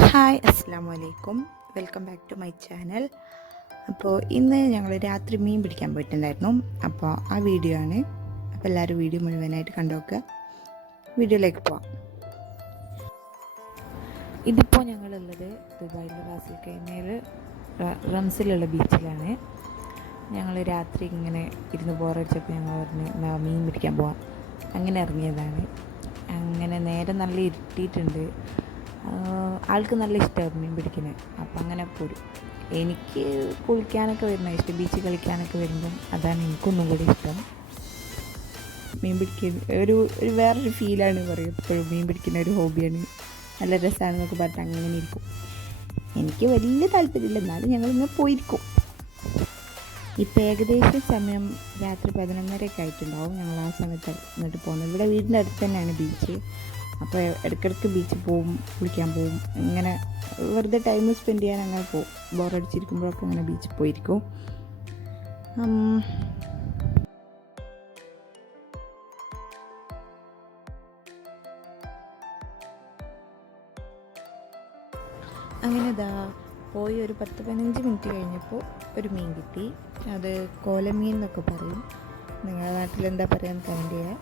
Hi അസ്സാം വലൈക്കും, welcome back to my channel. അപ്പോൾ ഇന്ന് ഞങ്ങൾ രാത്രി മീൻ പിടിക്കാൻ പോയിട്ടുണ്ടായിരുന്നു. അപ്പോൾ ആ വീഡിയോ ആണ്. അപ്പോൾ എല്ലാവരും വീഡിയോ മുഴുവനായിട്ട് കണ്ടു നോക്കുക. വീഡിയോയിലേക്ക് പോവാം. ഇതിപ്പോൾ ഞങ്ങളുള്ളത് ദുബായിലെ റാസിൽ കൈമയിൽ റംസിലുള്ള ബീച്ചിലാണ്. ഞങ്ങൾ രാത്രി ഇങ്ങനെ ഇരുന്ന് ബോറടിച്ചപ്പോൾ ഞങ്ങൾ പറഞ്ഞ് മീൻ പിടിക്കാൻ പോവാം. അങ്ങനെ ഇറങ്ങിയതാണ്. അങ്ങനെ നേരെ നല്ല ഇരുട്ടിയിട്ടുണ്ട്. ആൾക്ക് നല്ല ഇഷ്ടമാണ് മീൻ പിടിക്കുന്നത്. അപ്പം അങ്ങനെ പോരും. എനിക്ക് കുളിക്കാനൊക്കെ വരുന്ന ഇഷ്ടം, ബീച്ചിൽ കളിക്കാനൊക്കെ വരുമ്പം അതാണ് എനിക്കൊന്നും കൂടി ഇഷ്ടം. മീൻ പിടിക്കുന്ന ഒരു വേറൊരു ഫീലാണ് പറയും. എപ്പോഴും മീൻ പിടിക്കുന്ന ഒരു ഹോബിയാണ്, നല്ല രസമാണെന്നൊക്കെ പറഞ്ഞിട്ട് അങ്ങനെ ഇരിക്കും. എനിക്ക് വലിയ താല്പര്യമില്ല, എന്നാലും ഞങ്ങളിങ്ങനെ പോയിരിക്കും. ഇപ്പം ഏകദേശം സമയം രാത്രി 11:30 ആയിട്ടുണ്ടാവും. ഞങ്ങൾ ആ സമയത്ത് എന്നിട്ട് പോകുന്നത്. ഇവിടെ വീടിൻ്റെ അടുത്ത് തന്നെയാണ് ബീച്ച്. അപ്പോൾ ഇടയ്ക്കിടയ്ക്ക് ബീച്ചിൽ പോവും, കുളിക്കാൻ പോവും. ഇങ്ങനെ വെറുതെ ടൈം സ്പെൻഡ് ചെയ്യാൻ അങ്ങനെ പോവും. ബോറടിച്ചിരിക്കുമ്പോഴൊക്കെ അങ്ങനെ ബീച്ചിൽ പോയിരിക്കും. അങ്ങനെ പോയി ഒരു 10-15 മിനിറ്റ് കഴിഞ്ഞപ്പോൾ ഒരു മീൻ കിട്ടി. അത് കോലമീൻ എന്നൊക്കെ പറയും. നിങ്ങളുടെ നാട്ടിൽ എന്താ പറയാന്ന് കമൻറ്റ് ചെയ്യാം.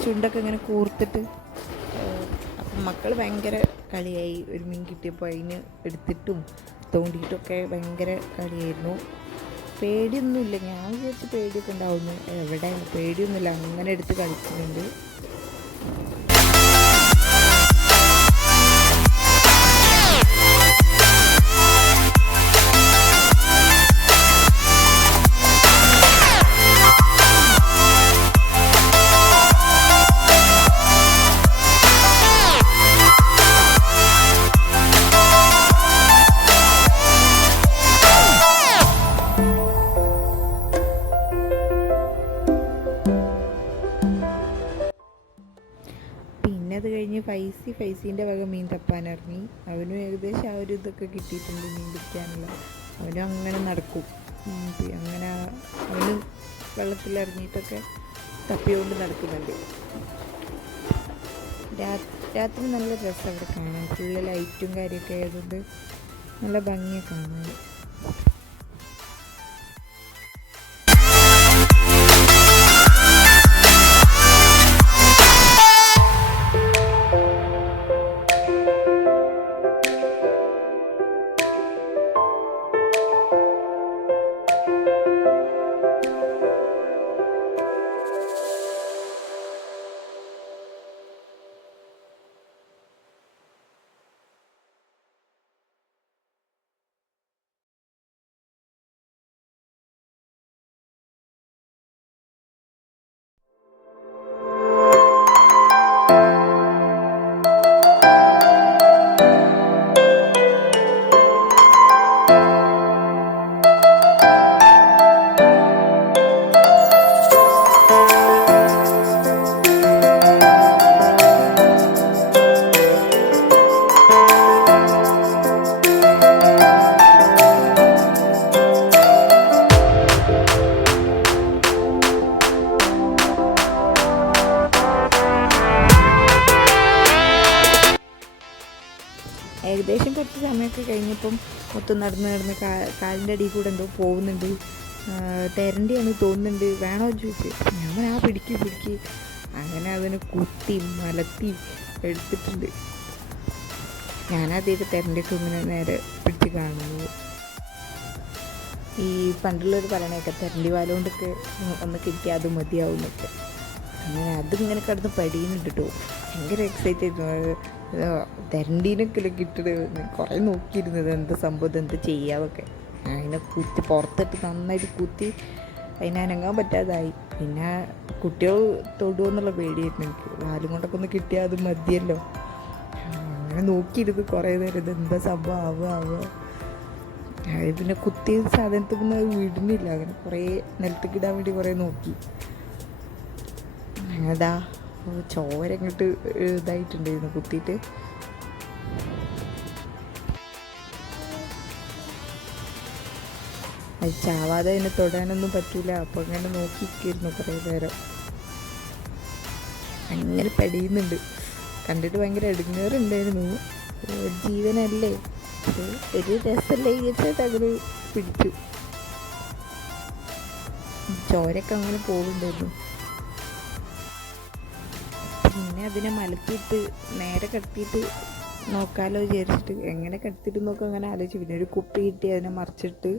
ചുണ്ടൊക്കെ ഇങ്ങനെ കൂർത്തിട്ട്. അപ്പം മക്കൾ ഭയങ്കര കളിയായി. ഒരു മീൻ കിട്ടിയപ്പോൾ അതിന് എടുത്തിട്ടും തോണ്ടിയിട്ടൊക്കെ ഭയങ്കര കളിയായിരുന്നു. പേടിയൊന്നുമില്ല. ഞാൻ വിചാരിച്ച് പേടിയൊക്കെ ഉണ്ടാവുന്നു. എവിടെ പേടിയൊന്നുമില്ല, അങ്ങനെ എടുത്ത് കളിക്കുന്നുണ്ട്. അത് കഴിഞ്ഞ് ഫൈസീൻ്റെ വക മീൻ തപ്പാനിറങ്ങി. അവനും ഏകദേശം ആ ഒരു ഇതൊക്കെ കിട്ടിയിട്ടുണ്ട്, മീൻ പിടിക്കാനുള്ള. അവനും അങ്ങനെ നടക്കും. അങ്ങനെ അവനും വെള്ളത്തിലിറങ്ങിയിട്ടൊക്കെ തപ്പിയോണ്ട് നടക്കുന്നുണ്ട്. രാത്രി നല്ല രസം അവിടെ കാണാൻ. ഫുള്ള് ലൈറ്റും കാര്യമൊക്കെ ആയതുകൊണ്ട് നല്ല ഭംഗിയാണ് കാണാൻ. ഏകദേശം കുറച്ച് സമയമൊക്കെ കഴിഞ്ഞപ്പം മൊത്തം നടന്ന് കാലിൻ്റെ അടിയിൽ കൂടെ എന്തോ പോകുന്നുണ്ട്. തെരണ്ടിയാണ് തോന്നുന്നുണ്ട്. വേണോ ചോദിച്ചു. ഞാൻ പിടിക്ക്. അങ്ങനെ അതിനെ കുത്തി മലത്തി എടുത്തിട്ടുണ്ട്. ഞാനാദ്യമൊക്കെ തെരണ്ടിയൊക്കെ ഇങ്ങനെ നേരെ പിടിച്ച് കാണുന്നു. ഈ പണ്ടുള്ളവർ പറയണേക്കെ തെരണ്ടി വാല കൊണ്ടൊക്കെ ഒന്ന് കിട്ടിയാൽ അത് മതിയാവുന്നൊക്കെ. അങ്ങനെ അതിങ്ങനെ കിടന്ന് പടിയുന്നുണ്ട് കേട്ടോ. ഭയങ്കര എക്സൈറ്റഡ് ആയിരുന്നു. തെരണ്ടീനൊക്കെ കിട്ടിട്ട് കുറേ നോക്കിയിരുന്നത് എന്താ സംഭവം, എന്താ ചെയ്യാവൊക്കെ. അതിനെ കുത്തി പുറത്തിട്ട് നന്നായിട്ട് കുത്തി അതിനെ അനങ്ങാൻ പറ്റാതായി. പിന്നെ കുട്ടികൾ തൊടുമെന്നുള്ള പേടിയായിരുന്നു എനിക്ക്. വാലും കൊണ്ടൊക്കെ ഒന്ന് കിട്ടിയാൽ അത് മതിയല്ലോ. അങ്ങനെ നോക്കിയിരുന്നത് കുറേ നേരം, ഇത് എന്താ സംഭവം ആവുക. പിന്നെ കുത്തിയ സാധനത്തിൽ നിന്ന് അത് വിടുന്നില്ല. അങ്ങനെ കുറേ നിലത്തേക്ക് ഇടാൻ വേണ്ടി കുറേ നോക്കി. അങ്ങനെതാ ചോര അങ്ങോട്ട് ഇതായിട്ടുണ്ടായിരുന്നു കുത്തിയിട്ട്. അത് ചാവാതെ അതിനെ തൊടാനൊന്നും പറ്റൂല. അപ്പോൾ അങ്ങനെ നോക്കിയിരിക്കുന്നു കുറേ നേരം. അങ്ങനെ പടിയുന്നുണ്ട്. കണ്ടിട്ട് ഭയങ്കര ഇടുങ്ങേറുണ്ടായിരുന്നു. ജീവനല്ലേ, അത് ഒരു രസമല്ലേ വിചാരിച്ചത് അങ്ങനെ പിടിച്ചു. ചോരൊക്കെ അങ്ങനെ പോകുന്നുണ്ടായിരുന്നു. പിന്നെ അതിനെ മലത്തിയിട്ട് നേരെ കെട്ടിയിട്ട് നോക്കാമല്ലോ വിചാരിച്ചിട്ട് എങ്ങനെ കെട്ടിയിട്ട് നോക്കാം അങ്ങനെ ആലോചിച്ചു. പിന്നെ ഒരു കുപ്പി കിട്ടി അതിനെ മറിച്ചിട്ട്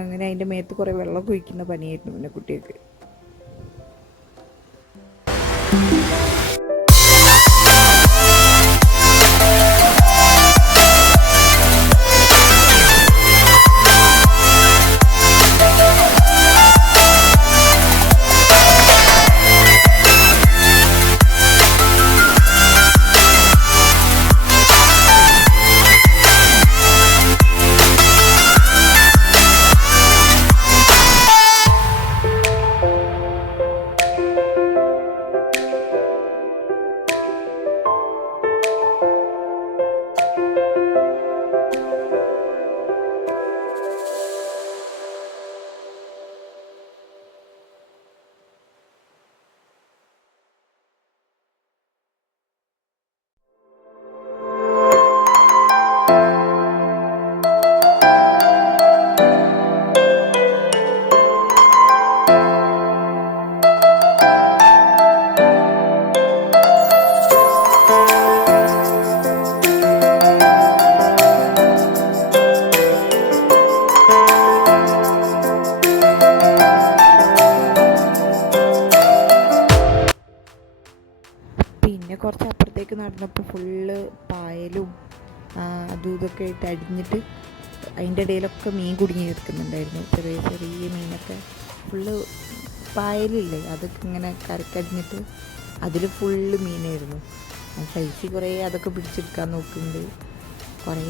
അങ്ങനെ അതിൻ്റെ മേത്ത് കുറേ വെള്ളം കുഴിക്കുന്ന പണിയായിരുന്നു പിന്നെ കുട്ടികൾക്ക്. പിന്നെ കുറച്ച് അപ്പുറത്തേക്ക് നടന്നപ്പോൾ ഫുള്ള് പായലും അതും ഇതൊക്കെ ആയിട്ട് അടിഞ്ഞിട്ട് അതിൻ്റെ ഇടയിലൊക്കെ മീൻ കുടുങ്ങി നിൽക്കുന്നുണ്ടായിരുന്നു. ചെറിയ ചെറിയ മീനൊക്കെ ഫുള്ള് പായലില്ലേ, അതൊക്കെ ഇങ്ങനെ കരക്കടിഞ്ഞിട്ട് അതിൽ ഫുള്ള് മീനായിരുന്നു. പൈസ കുറേ അതൊക്കെ പിടിച്ചെടുക്കാൻ നോക്കുന്നുണ്ട്. കുറേ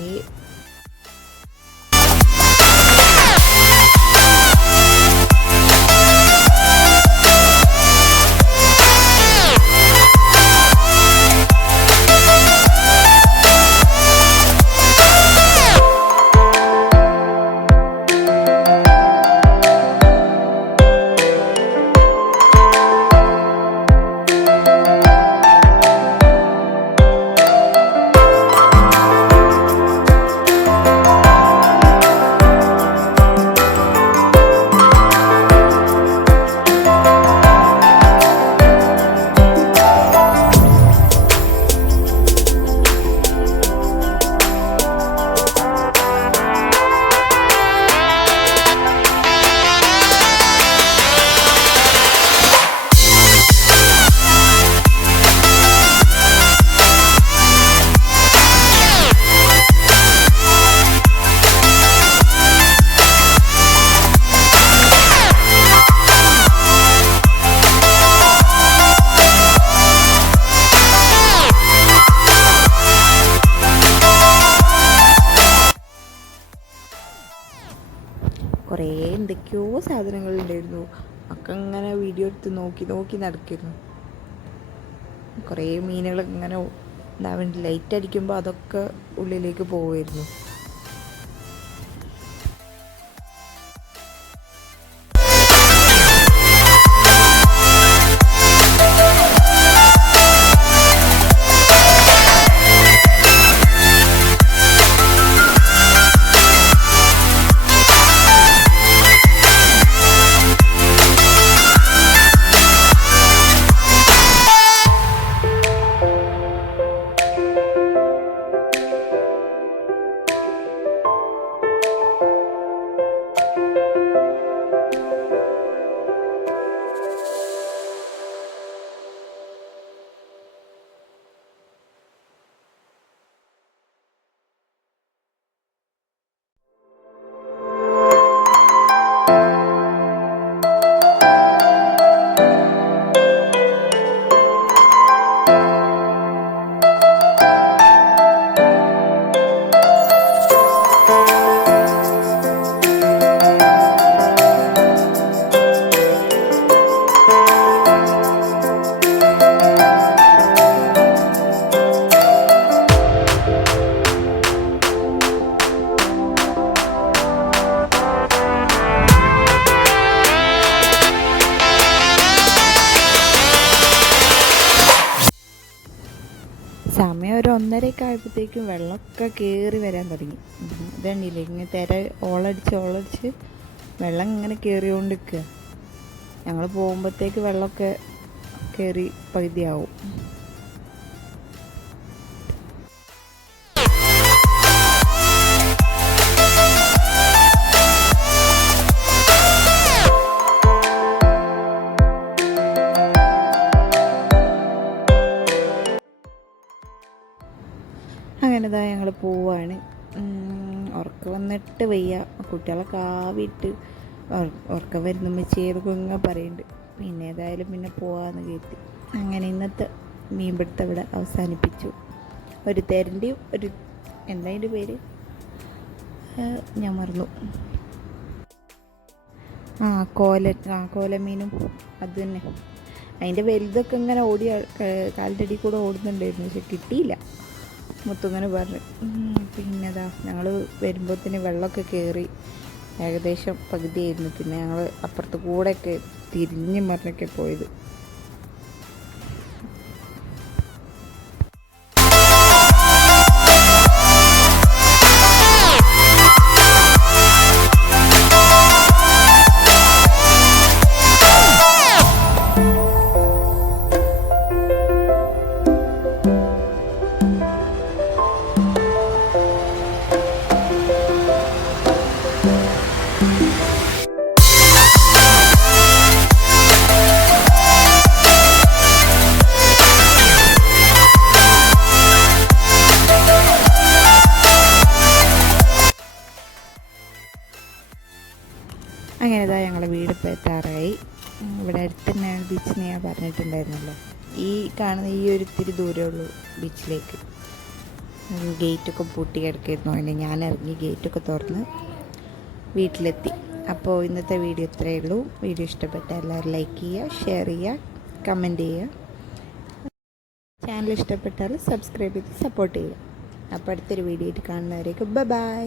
കുറേ എന്തൊക്കെയോ സാധനങ്ങളുണ്ടായിരുന്നു. ഒക്കെ ഇങ്ങനെ വീഡിയോ എടുത്ത് നോക്കി നോക്കി നടക്കുന്നു. കുറേ മീനുകളൊക്കെ ഇങ്ങനെ ഇതാവേണ്ടി ലൈറ്റ് അടിക്കുമ്പോൾ അതൊക്കെ ഉള്ളിലേക്ക് പോവുമായിരുന്നു. വൈകുന്നേരമൊക്കെ ആയപ്പോഴത്തേക്കും വെള്ളമൊക്കെ കയറി വരാൻ തുടങ്ങി. ഇതുണ്ടില്ലേ ഇങ്ങനെ ഓളടിച്ച് വെള്ളം ഇങ്ങനെ കയറിക്കൊണ്ട് നിൽക്കുക. ഞങ്ങൾ പോകുമ്പോഴത്തേക്ക് വെള്ളമൊക്കെ കയറി പകുതിയാവും. അങ്ങനെതാ ഞങ്ങൾ പോവാണ്. ഉറക്കം വന്നിട്ട് വയ്യ, കുട്ടികളൊക്കെ ആവിയിട്ട് ഉറക്കം വരുന്ന വെച്ചേതൊക്കെ ഇങ്ങനെ പറയുന്നുണ്ട്. പിന്നെ ഏതായാലും പിന്നെ പോവാന്ന് കരുതി. അങ്ങനെ ഇന്നത്തെ മീൻപിടുത്തം ഇവിടെ അവസാനിപ്പിച്ചു. ഒരു തെരണ്ടിയും എന്താ അതിൻ്റെ പേര് ഞാൻ മറന്നു. കോലമീനും അത് തന്നെ. അതിൻ്റെ വലുതൊക്കെ ഇങ്ങനെ കാലിൻ്റെ അടിയിൽ കൂടെ ഓടുന്നുണ്ടായിരുന്നു, പക്ഷെ കിട്ടിയില്ല. മുത്തുങ്ങനെ പറഞ്ഞു. പിന്നെ ഞങ്ങൾ വരുമ്പോഴത്തേന് വെള്ളമൊക്കെ കയറി ഏകദേശം പകുതിയായിരുന്നു. പിന്നെ ഞങ്ങൾ അപ്പുറത്ത് കൂടെയൊക്കെ തിരിഞ്ഞ് മറിഞ്ഞൊക്കെ പോയത്. അങ്ങനെ ഞങ്ങളെ വീട് ഇപ്പോൾ എത്താറായി. ഇവിടെ അടുത്ത് തന്നെയാണ് ബീച്ചെന്ന് ഞാൻ പറഞ്ഞിട്ടുണ്ടായിരുന്നല്ലോ. ഈ കാണുന്ന ഈ ഒരു ഇത്തിരി ദൂരമേ ഉള്ളൂ ബീച്ചിലേക്ക്. ഗേറ്റൊക്കെ പൂട്ടി കിടക്കായിരുന്നു. അങ്ങനെ ഞാൻ ഇറങ്ങി ഗേറ്റൊക്കെ തുറന്ന് വീട്ടിലെത്തി. അപ്പോൾ ഇന്നത്തെ വീഡിയോ ഇത്രയേ ഉള്ളൂ. വീഡിയോ ഇഷ്ടപ്പെട്ട എല്ലാവരും ലൈക്ക് ചെയ്യുക, ഷെയർ ചെയ്യുക, കമൻറ്റ് ചെയ്യുക. ചാനൽ ഇഷ്ടപ്പെട്ടാൽ സബ്സ്ക്രൈബ് ചെയ്ത് സപ്പോർട്ട് ചെയ്യുക. അപ്പോൾ അടുത്തൊരു വീഡിയോ ആയിട്ട് കാണുന്നവരേക്കും ബൈ.